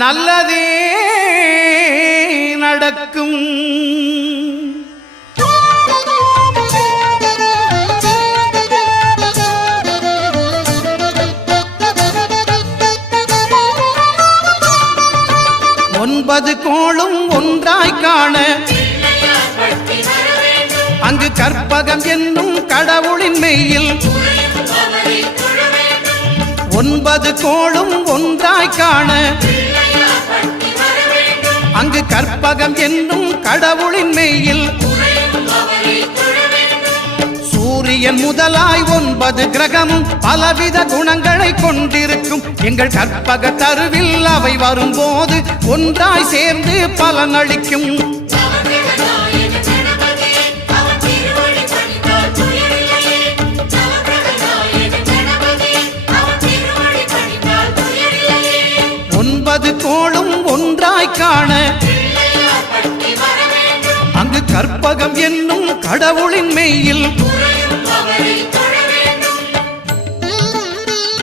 நல்லதே நடக்கும். ஒன்பது கோளும் ஒன்றாய் காண அங்கு கற்பகம் என்னும் கடவுளின் மெய்யில் ஒன்பது கோளும் ஒன்றாய் காண அங்கு கற்பகம் என்னும் கடவுளின் மெய்யில் சூரியன் முதலாய் 9 கிரகமும் பலவித குணங்களை கொண்டிருக்கும். எங்கள் கற்பக தருவில் அவை வரும்போது ஒன்றாய் சேர்ந்து பலனளிக்கும். ஒன்பது கோளும் ஒன்றாய் காண அங்கு கற்பகம் என்னும் கடவுளின் மெய்யில்